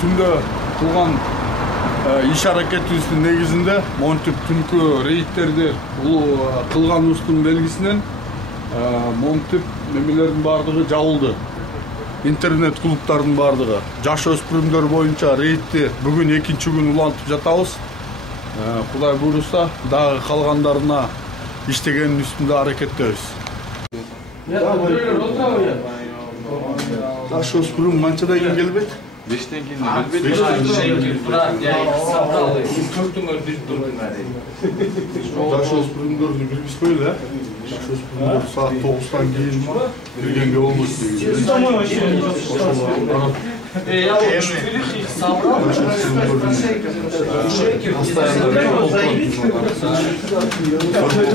түндө кылган иш аракетибиздин негизинде монтип түнкү рейдтерди кылганыбыздын белгисинен монтип немелердин баардыгы жабылды. Интернет клубтардын баардыгы. Жаш өспүрүмдөр боюнча рейдти бүгүн экинчи күн улантып жатабыз. Кудай буйруса, дагы калгандарына иштегендин үстүндө аракеттебиз. Жаш өспүрүм канчада кийин келбейт? 5-тен кийин келбейт. Жаш өспүрүмдөрдү киргизбөйлү, Жаш өспүрүмдөр саат 9-тан кийин киргенге болбойт деген.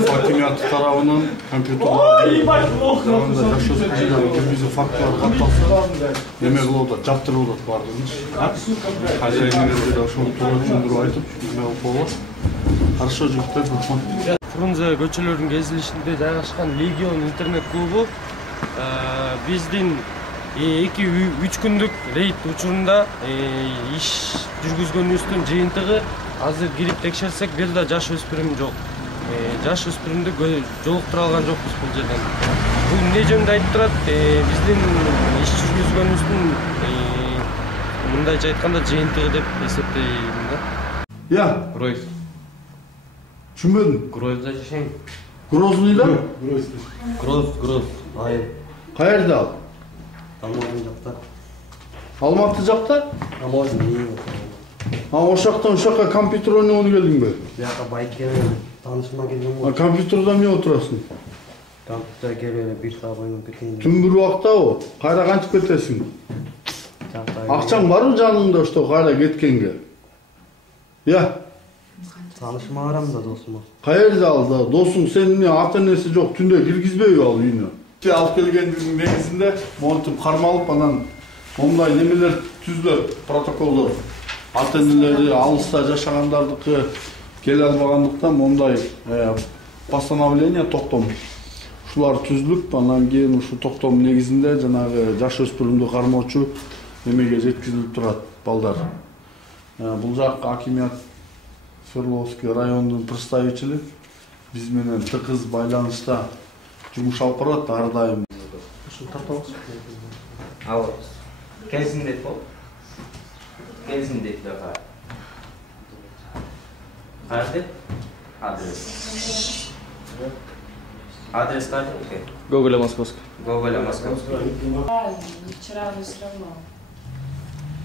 Хакимият тарабынан компьютерлерде жаш өспүрүмдөрдү киргизүү фактылары катталса, неме кылып атат, жаптырып атат баардыгын. Хозяиндерге да ошону туура түшүндүрүп айтып, неме кылып коебуз. Хорошо жигиттер, рахмат. Фрунзе көчөлөрүнүн кезилишинде жайгашкан Легион интернет клубу биздин 2-3 күндүк рейд учурунда иш жүргүзгөнүбүздүн жыйынтыгы азыр кирип текшерсек бир да жаш өспүрүм жок. Жаш өспүрүмдү жолуктура алган жокпуз бул жерден. Бул эмне жөнүндө айтып турат? Биздин иш жүргүзгөнүбүздүн мындайча айтканда жыйынтыгы деп эсептейм да. Я, Гройс. Түшүнбөдүм. Гройзда жашайм. Грозныйда? Гроз. Айыл. Каерде ал? Алматы жакта. Алматы жакта? Алматы. Ошактан ошакка компьютер ойногону келдиңби? Бияка байке таанышыма келген болчу. Компьютерде эмне отурасың? Компьютер келип бир саат ойноп кетейин. Түн бир убактабы? Кайра кантип кетесиң? Акчаң барбы жаныңда ошто кайра кеткенге? Я. Таанышыма барам да досума. Каерде ал да? Досуң сенин ата энеси жок, түндө киргизбейби ал үйүнө? Алып келгендигин негизинде монтип кармалып, анан мондай немелер түзүлөт, протоколдор. Ата энелери алыста жашагандардыкы келе албагандыктан мондай постановление, токтом. Ушулар түзүлүп, анан кийин ушу токтом негизинде жанагы жаш өспүрүмдү кармоочу немеге жеткизилип турат балдар. Бул жак Хакимият Свердловский районунун представители биз менен тыгыз байланышта жумуш алып барат ар дайым. Ушул тартабыз. Вот. Келсиндет бол. Келсиндет да. Кайда? Адрес. Адрес кайда? Гоголя Московская. Гоголя Московская. Вчера уже все равно.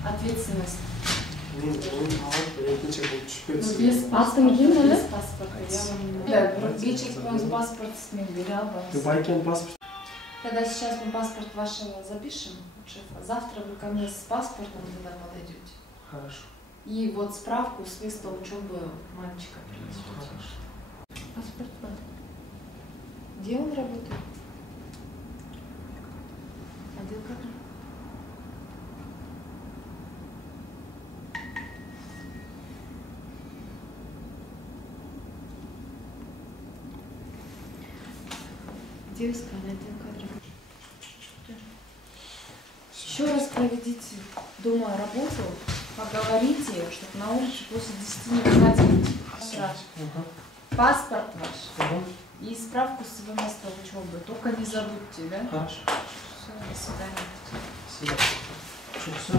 Ответственность. Без паспорта. Да, вечер паспорт с ним берял. Тогда сейчас мы паспорт вашего запишем, шефа. Завтра вы ко мне с паспортом туда подойдете. Хорошо. И вот справку с листа учебы мальчика принесете. Паспорт надо. Где он работает? Отдел кадров. Девушка, на отдел кадров. Еще раз проведите дома работу, поговорите, чтобы на улице после 10 не выходить. Паспорт ваш и справку с своего места учебы. Только не забудьте, да? Хорошо. Все, до свидания. Спасибо. Что, все?